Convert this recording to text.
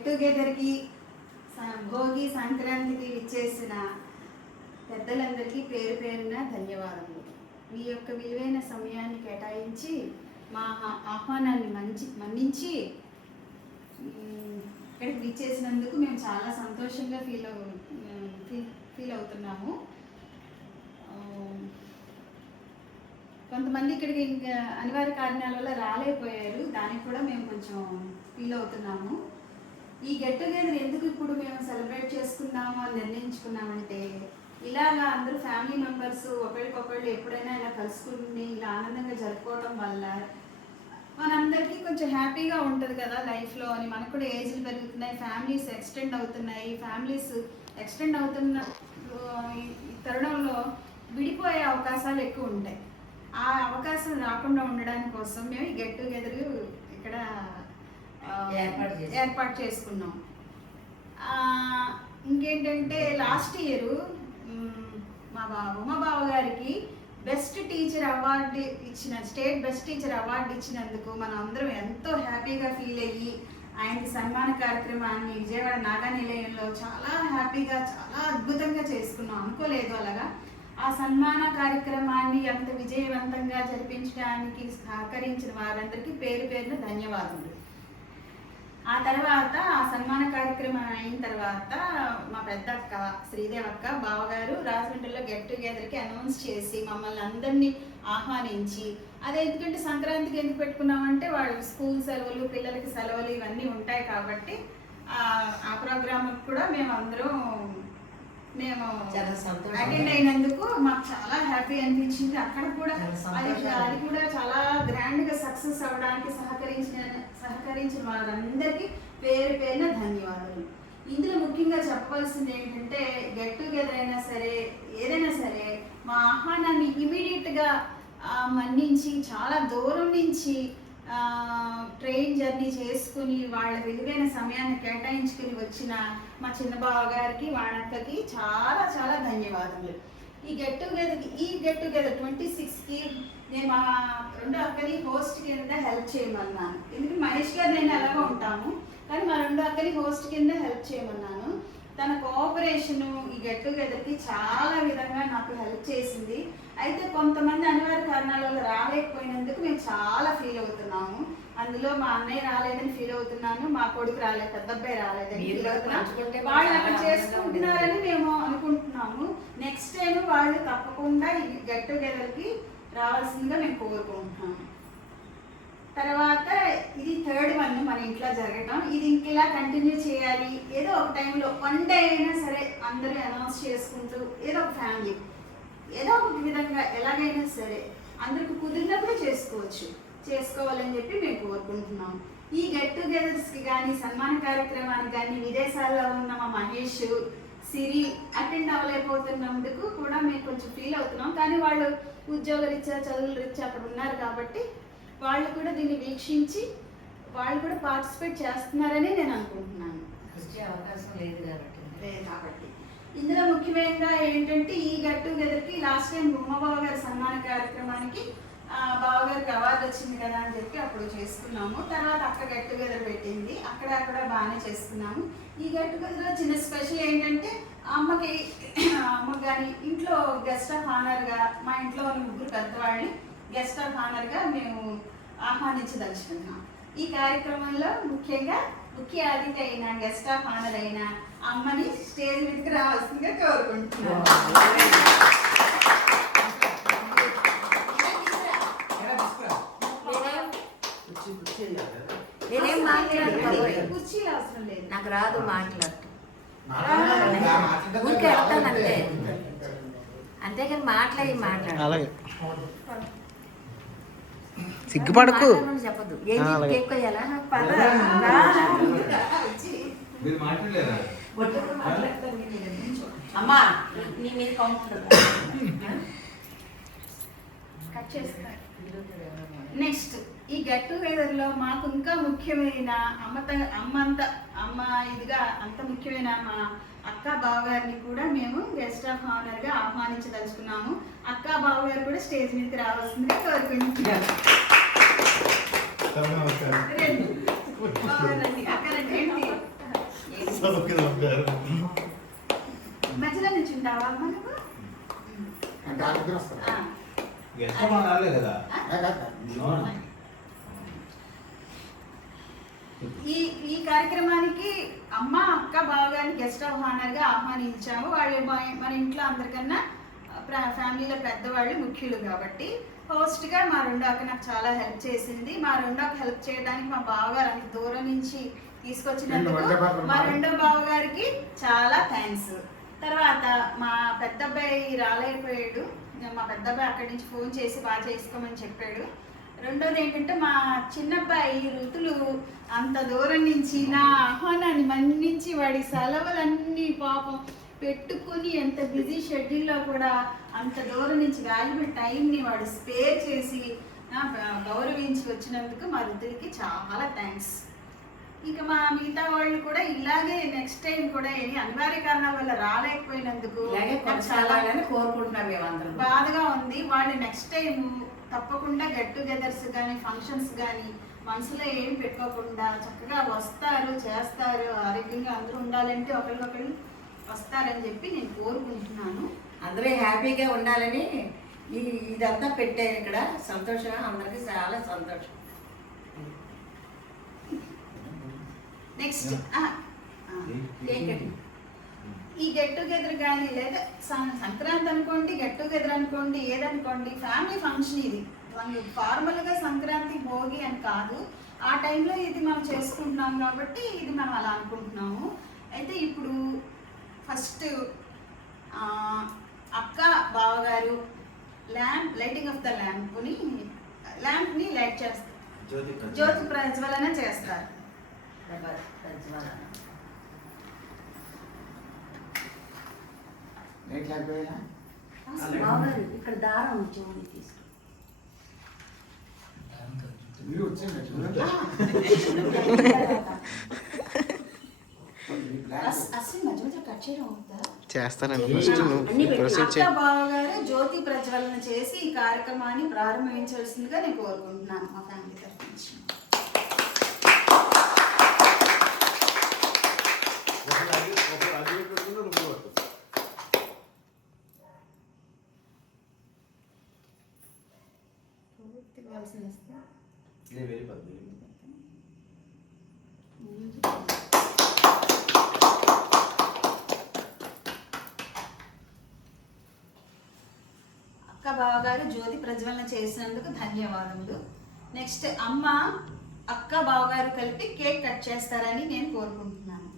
Get టుగెదర్కి Bhogi సంక్రాంతికి ఇచ్చేసిన పెద్దలందరికీ పేరు పేరున ధన్యవాదములు. మీ యొక్క విలువైన సమయాన్ని కేటాయించి మా ఆహ్వానాన్ని మన్నించి ఇక్కడికి ఇచ్చేసినందుకు మేము చాలా సంతోషంగా ఫీల్ అవుతున్నాము. కొంతమంది ఇక్కడికి ఇంకా అనివార్య కారణాల వల్ల రాలేకపోయారు, దానికి కూడా మేము కొంచెం ఫీల్ అవుతున్నాము. ఈ గెట్ టుగెదర్ ఎందుకు ఇప్పుడు మేము సెలబ్రేట్ చేసుకుందాము అని నిర్ణయించుకున్నామంటే, ఇలాగా అందరూ ఫ్యామిలీ మెంబర్స్ ఒకరికొకళ్ళు ఎప్పుడైనా ఇలా కలుసుకుని ఇలా ఆనందంగా జరుపుకోవడం వల్ల మనందరికీ కొంచెం హ్యాపీగా ఉంటుంది కదా లైఫ్లో అని. మనకు కూడా ఏజ్లు పెరుగుతున్నాయి, ఫ్యామిలీస్ ఎక్స్టెండ్ అవుతున్న ఈ తరుణంలో విడిపోయే అవకాశాలు ఎక్కువ ఉంటాయి. ఆ అవకాశం రాకుండా ఉండడానికి కోసం మేము ఈ గెట్ టుగెదర్ ఇక్కడ ఏర్పాటు చేసుకున్నాం. ఇంకేంటంటే లాస్ట్ ఇయర్ మా ఉమాబావ గారికి best teacher award state best teacher award ఇచ్చినందుకు మనం అందరం ఎంతో హ్యాపీగా ఫీల్ అయ్యి ఆయనకి సన్మాన కార్యక్రమాన్ని విజయవాడ నాగానిలయంలో చాలా హ్యాపీగా చాలా అద్భుతంగా చేసుకున్నాం. అనుకోలేదు అలాగా. ఆ సన్మాన కార్యక్రమాన్ని అంత విజయవంతంగా జరిపించడానికి సహకరించిన వారందరికీ పేరు పేరున ధన్యవాదములు. ఆ తర్వాత ఆ సన్మాన కార్యక్రమం అయిన తర్వాత మా పెద్ద అక్క శ్రీదేవక్క బావగారు రాజమండ్రిలో గెట్ టుగెదర్కి అనౌన్స్ చేసి మమ్మల్ని అందరినీ ఆహ్వానించి, అదే ఎందుకంటే సంక్రాంతికి ఎందుకు పెట్టుకున్నామంటే వాళ్ళు స్కూల్ సెలవులు, పిల్లలకి సెలవులు ఇవన్నీ ఉంటాయి కాబట్టి ఆ ప్రోగ్రామ్కి కూడా మేము అటెండ్ అయినందుకు మాకు చాలా హ్యాపీ అనిపించింది. అక్కడ కూడా అది కూడా చాలా గ్రాండ్గా సక్సెస్ అవ్వడానికి సహకరించిన వాళ్ళందరికీ పేరు పేరున ధన్యవాదాలు. ఇందులో ముఖ్యంగా చెప్పవలసింది ఏంటంటే, గెట్ టుగెదర్ అయినా సరే ఏదైనా సరే మా ఆహ్వానాన్ని ఇమీడియట్గా మన్నించి చాలా దూరం నుంచి ట్రైన్ జర్నీ చేసుకుని వాళ్ళ విలువైన సమయాన్ని కేటాయించుకుని వచ్చిన మా చిన్న బావ గారికి వాణక్కకి చాలా చాలా ధన్యవాదములు. ఈ గెట్ టుగెదర్ 26కి నేను మా రెండో అక్కని హోస్ట్ కింద హెల్ప్ చేయమన్నాను. ఎందుకంటే మహేష్ గారు నేను ఎలాగో ఉంటాము, కానీ మా రెండో అక్కని హోస్ట్ కింద హెల్ప్ చేయమన్నాను. తన కోఆపరేషను ఈ గెట్ టుగెదర్కి చాలా విధంగా నాకు హెల్ప్ చేసింది. అయితే కొంతమంది అనివార్య కారణాల వల్ల రాలేకపోయినందుకు మేము చాలా ఫీల్ అవుతున్నాము. అందులో మా అన్నయ్య రాలేదని ఫీల్ అవుతున్నాను, మా కొడుకు రాలేదు, పెద్ద అబ్బాయి రాలేదని ఫీల్ అవుతున్నాను. వాళ్ళు అక్కడ చేసుకుంటున్నారని మేము అనుకుంటున్నాము. నెక్స్ట్ టైం వాళ్ళు తప్పకుండా ఈ గెట్ టుగెదర్కి రావాల్సిందిగా మేము కోరుకుంటున్నాము. తర్వాత ఇది థర్డ్ వన్ మన ఇంట్లో జరగటం. ఇది ఇంకెలా కంటిన్యూ చేయాలి, ఏదో ఒక టైంలో వన్ డే అయినా సరే అందరూ అనౌన్స్ చేసుకుంటూ ఏదో ఒక ఫ్యామిలీ ఏదో ఒక విధంగా ఎలాగైనా సరే అందరికి కుదిరినప్పుడు చేసుకోవాలని చెప్పి మేము కోరుకుంటున్నాం. ఈ గెట్ టుగెదర్స్కి కానీ సన్మాన కార్యక్రమానికి కానీ విదేశాల్లో ఉన్న మా మహేష్ సిరి అటెండ్ అవ్వలేకపోతున్నందుకు కూడా మేము కొంచెం ఫీల్ అవుతున్నాం. కానీ వాళ్ళు ఉద్యోగరీత్యా చదువుల రీత్యా అక్కడ ఉన్నారు కాబట్టి వాళ్ళు కూడా దీన్ని వీక్షించి వాళ్ళు కూడా పార్టిసిపేట్ చేస్తున్నారని నేను అనుకుంటున్నాను. అవకాశం లేదు కాబట్టి ఇందులో ముఖ్యమైనగా ఏంటంటే, ఈ గెట్ టుగెదర్కి లాస్ట్ టైం ఉమాబావ గారి సన్మాన కార్యక్రమానికి బావగారికి అవార్డు వచ్చింది కదా అని చెప్పి అప్పుడు చేసుకున్నాము. తర్వాత అక్క గెట్ టుగెదర్ పెట్టింది, అక్కడ బాగానే చేసుకున్నాము. ఈ గెట్ టుగెదర్లో చిన్న స్పెషల్ ఏంటంటే, అమ్మకి కానీ ఇంట్లో గెస్ట్ ఆఫ్ ఆనర్గా మా ఇంట్లో ఉన్న ముగ్గురు పెద్దవాళ్ళని గెస్ట్ ఆఫ్ ఆనర్గా మేము ఆహ్వానించదలుచుకున్నాం. ఈ కార్యక్రమంలో ముఖ్య అతిథి అయిన గెస్ట్ ఆఫ్ ఆనర్ అయిన అమ్మని స్టేజ్ మీదకి రావాల్సిందిగా కోరుకుంటున్నాను. నేనేం మాట్లాడతాను, కుర్చీలు అవసరం లేదు, నాకు రాదు మాట్లాడటం. ఊరికే వెళ్తాను అంతే, అంతేకాని మాట్లాడాలి సిగ్గుపడకు చెప్పదు. కేక్ కొయ్యాలా? అమ్మా నీ మీద కౌంటర్ నెక్స్ట్ ఈ గెట్ టుగెదర్లో మాకు ఇంకా ముఖ్యమైన అమ్మ ఇదిగా అంత ముఖ్యమైన మా అక్క బావగారిని కూడా మేము గెస్ట్ ఆఫ్ ఆనర్గా ఆహ్వానించదలుచుకున్నాము. అక్క బావగారు కూడా స్టేజ్ మీదకి రావాల్సిందిగా కోరుకుంటున్నాను. అక్క రండి. మధ్యలో నుంచి ఉంటావా మనకు అంటే ఆ దగ్గర వస్తారు. కదా ఈ ఈ కార్యక్రమానికి అమ్మ అక్క బావగారిని గెస్ట్ ఆఫ్ ఆనర్ గా ఆహ్వానించాము. వాళ్ళు మన ఇంట్లో అందరికన్నా ఫ్యామిలీలో పెద్దవాళ్ళు ముఖ్యులు కాబట్టి హోస్ట్ గా మా రెండో అక్క నాకు చాలా హెల్ప్ చేసింది. మా రెండో అక్క హెల్ప్ చేయడానికి మా బావగారు అంత దూరం నుంచి తీసుకొచ్చినందుకు మా రెండో బావగారికి చాలా థ్యాంక్స్. తర్వాత మా పెద్ద అబ్బాయి రాలేకపోయాడు. మా పెద్ద అబ్బాయి అక్కడి నుంచి ఫోన్ చేసి బాగా చేసుకోమని చెప్పాడు. రెండోది ఏంటంటే మా చిన్నబ్బాయి ఋతులు అంత దూరం నుంచి నా ఆహ్వానాన్ని మన్నించి వాడి సెలవులన్నీ పాపం పెట్టుకుని ఎంత బిజీ షెడ్యూల్లో కూడా అంత దూరం నుంచి వాల్యుబుల్ టైంని వాడు స్పేర్ చేసి గౌరవించి వచ్చినందుకు మా ఋతులకి చాలా థ్యాంక్స్. ఇంకా మా మిగతా వాళ్ళు కూడా ఇలాగే నెక్స్ట్ టైం కూడా ఏమి అనివార్య కారణాల వల్ల రాలేకపోయినందుకు చాలా కోరుకుంటున్నాం మేమందరం. బాధగా ఉంది. వాళ్ళు నెక్స్ట్ టైం తప్పకుండా గెట్ టుగెదర్స్ కానీ ఫంక్షన్స్ కానీ మనసులో ఏం పెట్టుకోకుండా చక్కగా వస్తారు, చేస్తారు. ఆరోగ్యంగా అందరూ ఉండాలంటే ఒకరికొకరు వస్తారని చెప్పి నేను కోరుకుంటున్నాను. అందరూ హ్యాపీగా ఉండాలని ఇదంతా పెట్టారు ఇక్కడ. సంతోషంగా అందరికీ చాలా సంతోషం. నెక్స్ట్ ఈ గెట్ టుగెదర్ కానీ లేదా సంక్రాంతి అనుకోండి, గెట్ టుగెదర్ అనుకోండి, ఏదనుకోండి ఫ్యామిలీ ఫంక్షన్ ఇది. ఫార్మల్గా సంక్రాంతి భోగి అని కాదు, ఆ టైంలో ఇది మనం చేసుకుంటున్నాం కాబట్టి ఇది మనం అలా అనుకుంటున్నాము. అయితే ఇప్పుడు ఫస్ట్ అక్క బావగారు లైటింగ్ ఆఫ్ ద ల్యాంప్ని లైట్ చేస్తారు, జ్యోతి ప్రజ్వలన చేస్తారు. ఇక్కడ దారం ఉంచి తీసుకు. మీరు వచ్చేయండి. చేస్తానండి ఫస్ట్ నువ్వు ప్రొసీడ్ చేయి. అక్క బావగారు జ్యోతి ప్రజ్వలన చేసి ఈ కార్యక్రమాన్ని ప్రారంభించవలసిందిగా నేను కోరుకుంటున్నాను మా ఫ్యామిలీ తరఫు నుంచి. అక్క బావగారు జ్యోతి ప్రజ్వలన చేసినందుకు ధన్యవాదములు. నెక్స్ట్ అమ్మ అక్క బావగారు కలిపి కేక్ కట్ చేస్తారని నేను కోరుకుంటున్నాను.